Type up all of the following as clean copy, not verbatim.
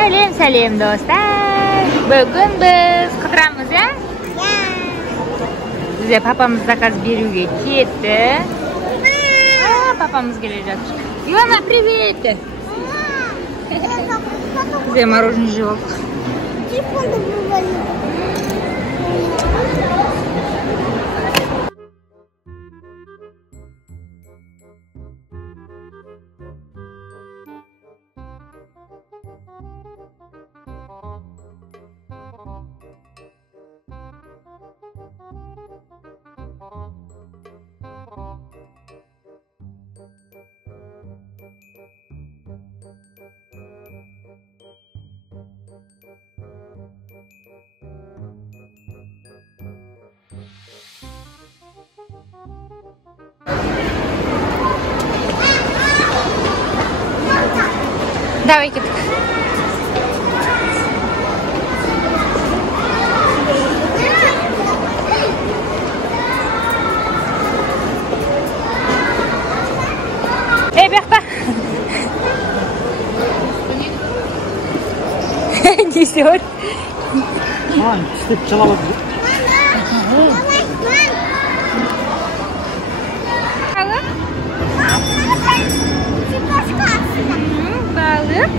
Сәлем достар. Бүгін біз қыдырамыз, ya? Бізде папамыз заказ беруге кетті. Папамыз келе жатыр. Ивана, привет! Бізде мороженое жеп алдық. Давай, кет. Бяқта. Несет. Тістеп жалап жүр.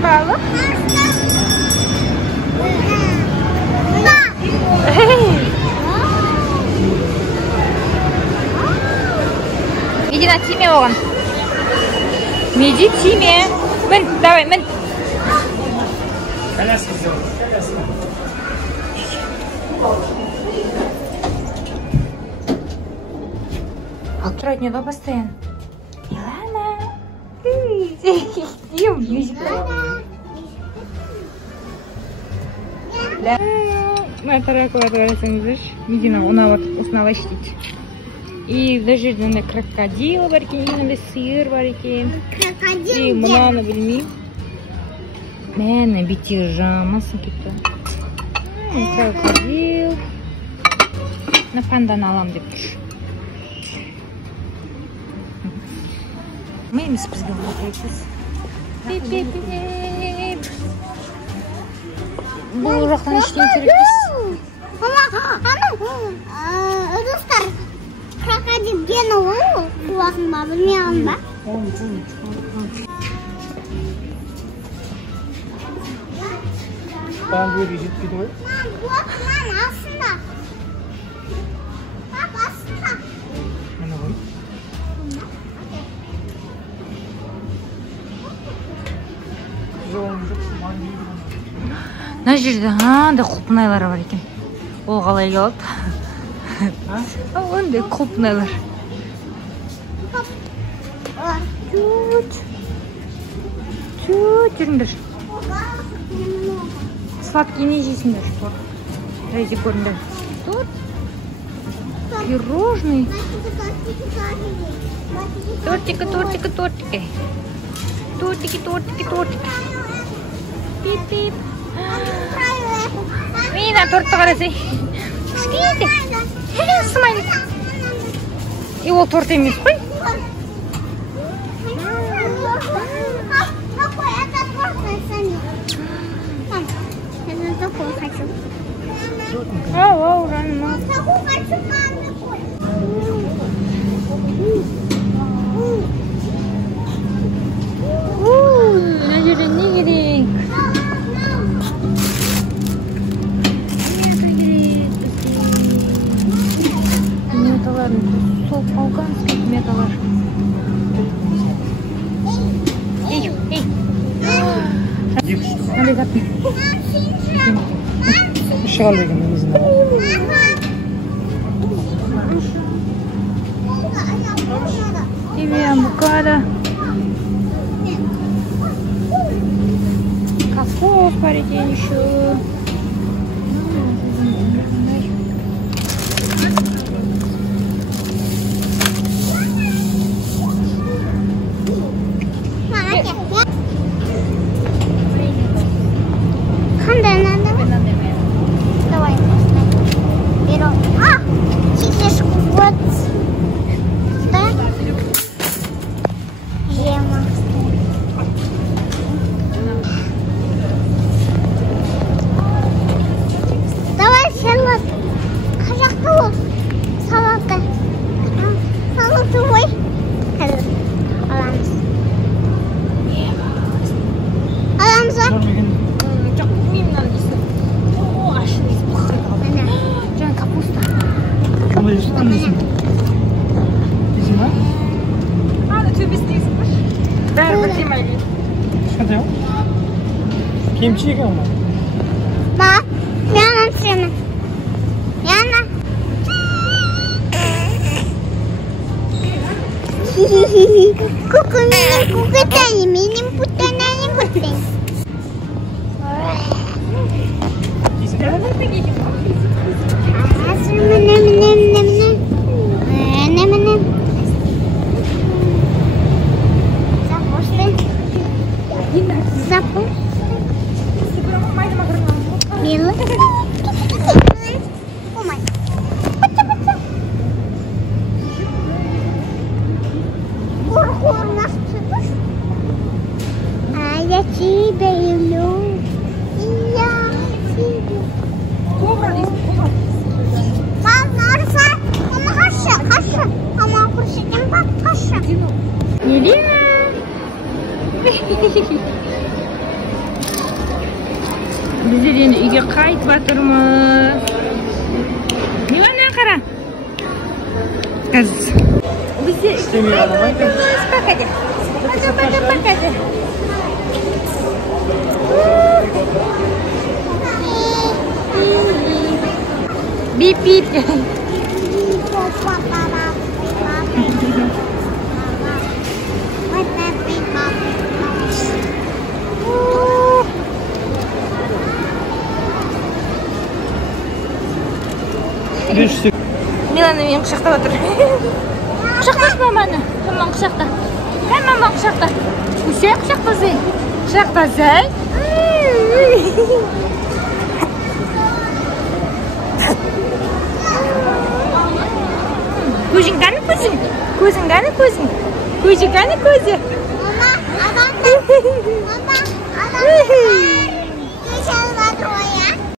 Balık. Медина, тиме оған. Меди, тиме. Мін, давай, мін. Ал тұрайт не да постоянно. Илана. Мына таракула қарасаңыздар, Медина ұнап іштейді. И мына жерде мына крокодил бар екен, мына сиыр бар екен. И мынаны білмеймін. Мәні бетер жамасын кетті. Крокодил. Мына панданы алам деп тұр. Мы емес бізге ұнатайсыз. Пип-пип-пип. Бұл жақтан ештен керекпіз. Достар, крокодил гені ол, құлағын ба, білмеғын ба? Баған бөлі жетпейді ғой? Құлағынан асында. Бап, асында. Әне ғой? Жоғын жоқ, маған дейді ғой. Мына жерде андай құлпынайлар бар екен. Ол қалай келеді? Ондай құлпынайлар. Жүріңдер. Сладкий не жейсіңдер. Райзи көріңдер. Тут пирожный. Тортики. Тортики. Пип-пип. Мина, тортты қарасай. Кішкейді. Смайлик. И ол торт емес қой. Какой? Это торт, Саня. Мам, я такой хочу. Ау, рано. Такой хочу, маме. Мына жерде не керек? Сол алганский металар. Ей. Қандай заттың? Шығал деген өзіне. Тебе авокадо. Кафов бар екен еще. Давай, берем. Чикишку, вот. Да? Ема. Görmüyorsun. Görmegen. Çok bilmem neyse. Oo aşırı Mana? Can kapusta. Şunu yiyorsun, anlıyorsun. İzin var. Hala tübüsteyiz. Ver bakayım Ali. Sıkıntı yok. Kimchi yiyor mu? Bak. Yana seni. Yana. Kuku benim, benim putanayım putang. İzin var mı? Запусти. Мило. Омай. Хор нас читаешь? А я тебя люблю. Я тебя. Varsa ama haşa. Ama kurşun bak haşa. Geliyor. Bizler yine uyga qaytib turibmiz. Nima qara? Qiz. Bizni İstemiyor alamaydı. pakadi. Pakadi. Bip bip. Düştük. Milana meni quchoqlab o'tir. Quchoqlashma meni. Hamma quchoqda. Hamma quchoqda. Sen quchoqdasan. Quchoqdasan. Ko'zing qani ko'zing? Ko'zing qani ko'zing? Ko'zing qani ko'zi? Mama, adam.